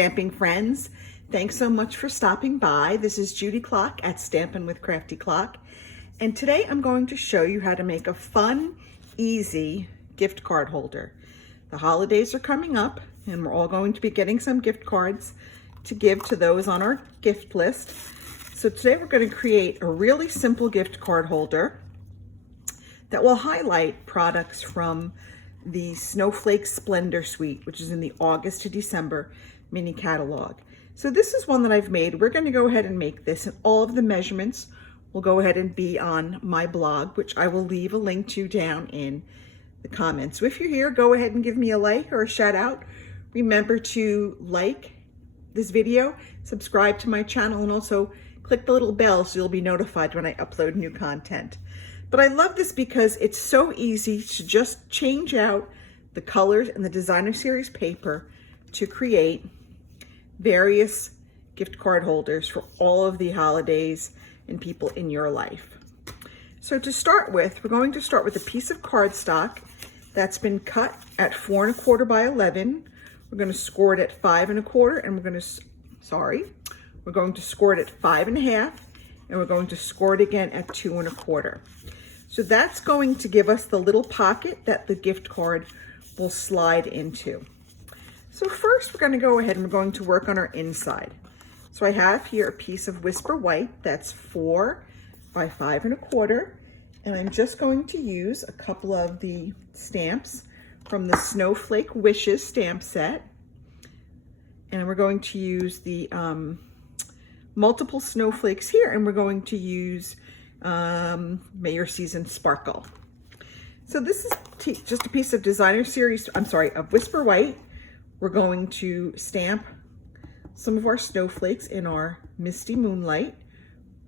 stamping friends. Thanks so much for stopping by. This is Judy Klock at Stampin with Crafty Klock. And today I'm going to show you how to make a fun, easy gift card holder. The holidays are coming up and we're all going to be getting some gift cards to give to those on our gift list. So today we're going to create a really simple gift card holder that will highlight products from the Snowflake Splendor Suite, which is in the August to December mini catalog. So this is one that I've made. We're going to go ahead and make this, and all of the measurements will go ahead and be on my blog, which I will leave a link to down in the comments. So if you're here, go ahead and give me a like or a shout out. Remember to like this video, subscribe to my channel, and also click the little bell so you'll be notified when I upload new content. But I love this because it's so easy to just change out the colors and the designer series paper to create various gift card holders for all of the holidays and people in your life. So to start with, we're going to start with a piece of cardstock that's been cut at 4 1/4 by 11. We're going to score it at 5 1/4, and we're going to score it at 5 1/2, and we're going to score it again at 2 1/4. So that's going to give us the little pocket that the gift card will slide into. So first we're going to go ahead and we're going to work on our inside. So I have here a piece of Whisper White that's 4 by 5 1/4, and I'm just going to use a couple of the stamps from the Snowflake Wishes stamp set. And we're going to use the multiple snowflakes here, and we're going to use May Your Season Sparkle. So this is just a piece of designer series, of Whisper White. We're going to stamp some of our snowflakes in our Misty Moonlight,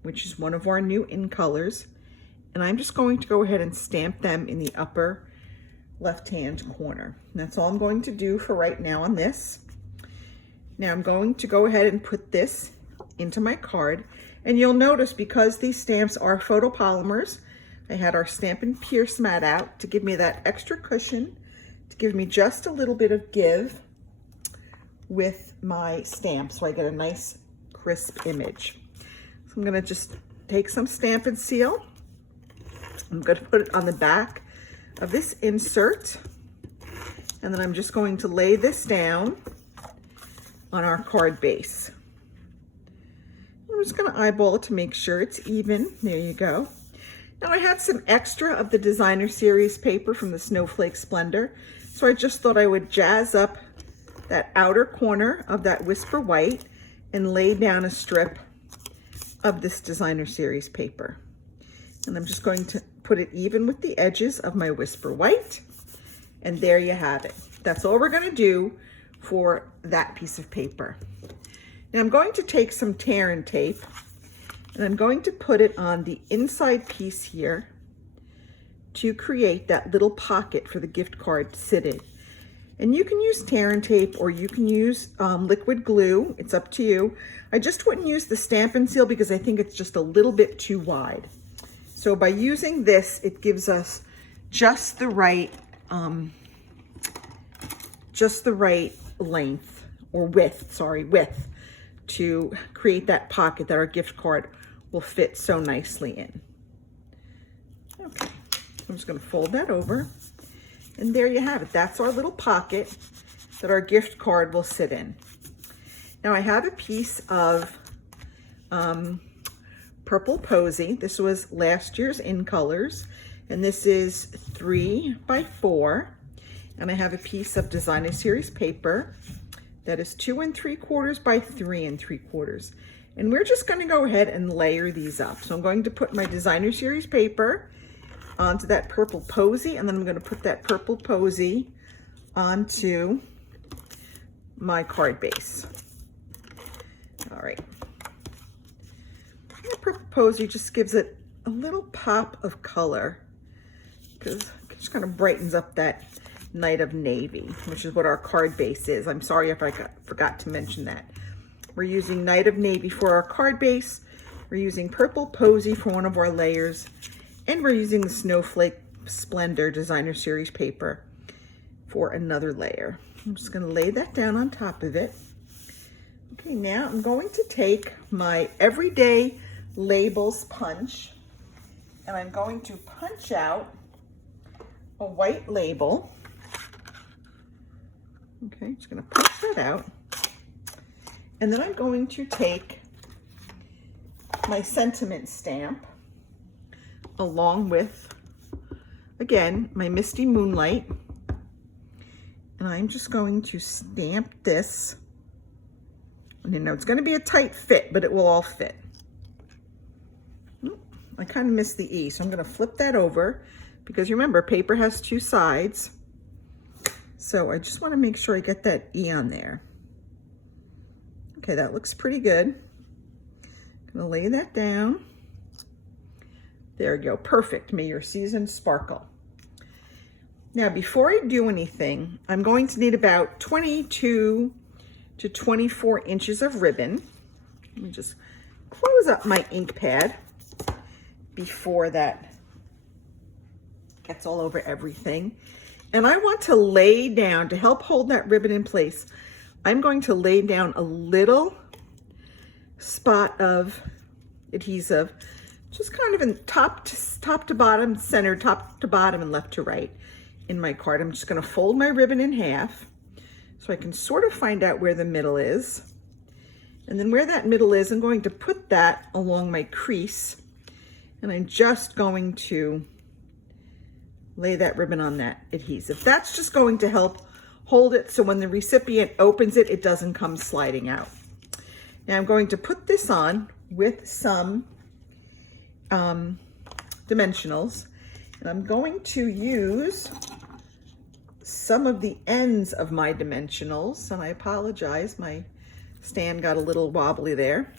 which is one of our new in colors. And I'm just going to go ahead and stamp them in the upper left-hand corner. And that's all I'm going to do for right now on this. Now I'm going to go ahead and put this into my card. And you'll notice, because these stamps are photopolymers, I had our Stampin' Pierce mat out to give me that extra cushion, to give me just a little bit of give with my stamp so I get a nice crisp image. So I'm going to just take some Stampin' Seal. I'm going to put it on the back of this insert, and then I'm just going to lay this down on our card base. I'm just going to eyeball it to make sure it's even. There you go. Now I had some extra of the designer series paper from the Snowflake Splendor, so I just thought I would jazz up that outer corner of that Whisper White and lay down a strip of this designer series paper. And I'm just going to put it even with the edges of my Whisper White, and there you have it. That's all we're going to do for that piece of paper. Now I'm going to take some tear and tape, and I'm going to put it on the inside piece here to create that little pocket for the gift card to sit in. And you can use tear and tape, or you can use liquid glue. It's up to you. I just wouldn't use the Stampin' Seal because I think it's just a little bit too wide. So by using this, it gives us just the right length, or width, to create that pocket that our gift card will fit so nicely in. Okay, I'm just going to fold that over, and there you have it. That's our little pocket that our gift card will sit in. Now I have a piece of Purple Posy. This was last year's in colors, and this is 3 by 4, and I have a piece of designer series paper that is 2 3/4 by 3 3/4. And we're just going to go ahead and layer these up. So I'm going to put my designer series paper onto that Purple Posy, and then I'm going to put that Purple Posy onto my card base. All right. The Purple Posy just gives it a little pop of color, because it just kind of brightens up that Night of Navy, which is what our card base is. I'm sorry if I forgot to mention that. We're using Night of Navy for our card base. We're using Purple Posy for one of our layers, and we're using the Snowflake Splendor Designer Series paper for another layer. I'm just going to lay that down on top of it. Okay, now I'm going to take my Everyday Labels punch and I'm going to punch out a white label. Okay, just gonna punch that out. And then I'm going to take my sentiment stamp along with, again, my Misty Moonlight. And I'm just going to stamp this. And you know, it's gonna be a tight fit, but it will all fit. I kind of missed the E, so I'm gonna flip that over because remember, paper has two sides. So I just wanna make sure I get that E on there. Okay, that looks pretty good. I'm gonna lay that down. There we go, perfect. May your season sparkle. Now, before I do anything, I'm going to need about 22 to 24 inches of ribbon. Let me just close up my ink pad before that gets all over everything. And I want to lay down, to help hold that ribbon in place, I'm going to lay down a little spot of adhesive, just kind of in top to bottom, center, top to bottom, and left to right in my card. I'm just gonna fold my ribbon in half so I can sort of find out where the middle is. And then where that middle is, I'm going to put that along my crease, and I'm just going to lay that ribbon on that adhesive. That's just going to help hold it so when the recipient opens it, it doesn't come sliding out. Now I'm going to put this on with some dimensionals, and I'm going to use some of the ends of my dimensionals, and I apologize, my stand got a little wobbly there.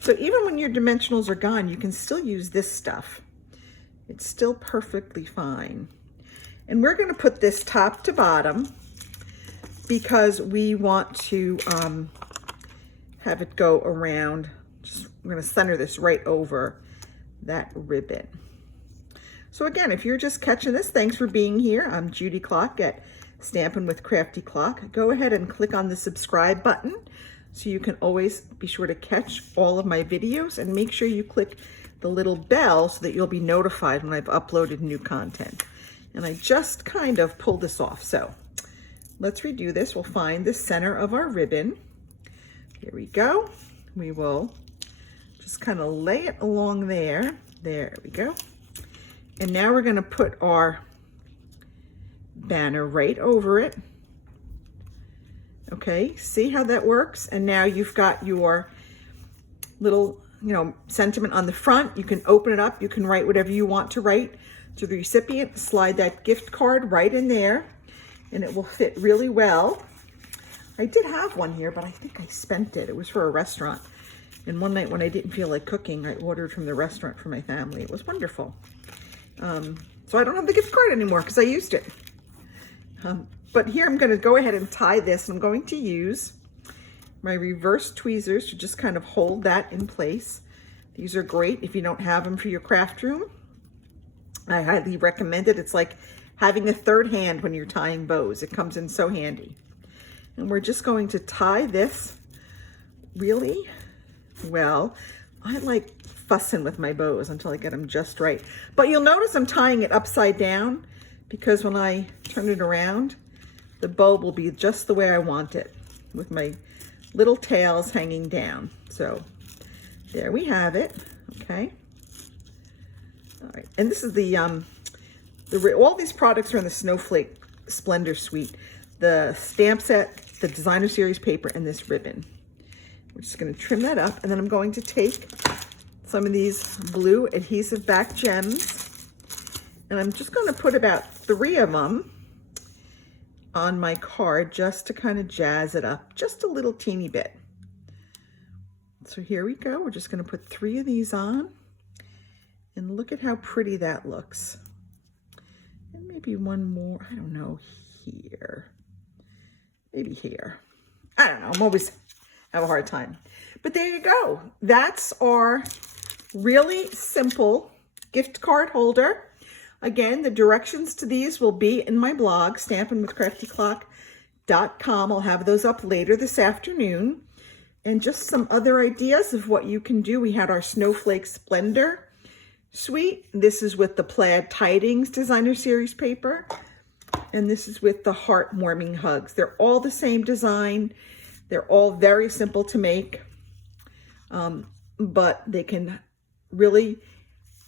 So even when your dimensionals are gone, you can still use this stuff. It's still perfectly fine. And we're going to put this top to bottom because we want to have it go around. We're going to center this right over that ribbon. So again, if you're just catching this, thanks for being here. I'm Judy Klock at Stampin' with Crafty Klock. Go ahead and click on the subscribe button so you can always be sure to catch all of my videos, and make sure you click the little bell so that you'll be notified when I've uploaded new content. And I just kind of pulled this off. So let's redo this. We'll find the center of our ribbon. Here we go. We will just kind of lay it along there. There we go. And now we're going to put our banner right over it. Okay, see how that works? And now you've got your little, sentiment on the front. You can open it up. You can write whatever you want to write to the recipient. Slide that gift card right in there, and it will fit really well. I did have one here, but I think I spent it. It was for a restaurant. And one night when I didn't feel like cooking, I ordered from the restaurant for my family. It was wonderful. So I don't have the gift card anymore because I used it. But here I'm going to go ahead and tie this. I'm going to use my reverse tweezers to just kind of hold that in place. These are great if you don't have them for your craft room. I highly recommend it. It's like having a third hand when you're tying bows. It comes in so handy. And we're just going to tie this really well. I like fussing with my bows until I get them just right. But you'll notice I'm tying it upside down because when I turn it around, the bow will be just the way I want it with my little tails hanging down. So there we have it. Okay. All right. And this is all these products are in the Snowflake Splendor Suite. The stamp set, the designer series paper, and this ribbon. We're just going to trim that up, and then I'm going to take some of these blue adhesive back gems, and I'm just going to put about 3 of them on my card just to kind of jazz it up just a little teeny bit. So here we go. We're just going to put 3 of these on, and look at how pretty that looks. And maybe one more, I don't know, here. Maybe here. I don't know. I'm always have a hard time. But there you go. That's our really simple gift card holder. Again, the directions to these will be in my blog, stampinwithcraftyclock.com. I'll have those up later this afternoon. And just some other ideas of what you can do. We had our Snowflake Splendor suite. This is with the Plaid Tidings Designer Series paper. And this is with the Heartwarming Hugs. They're all the same design. They're all very simple to make, but they can really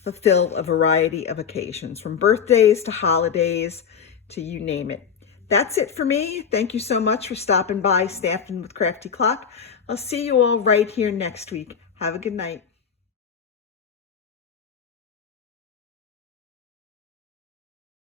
fulfill a variety of occasions, from birthdays to holidays to you name it. That's it for me. Thank you so much for stopping by Stampin' with Crafty Klock. I'll see you all right here next week. Have a good night.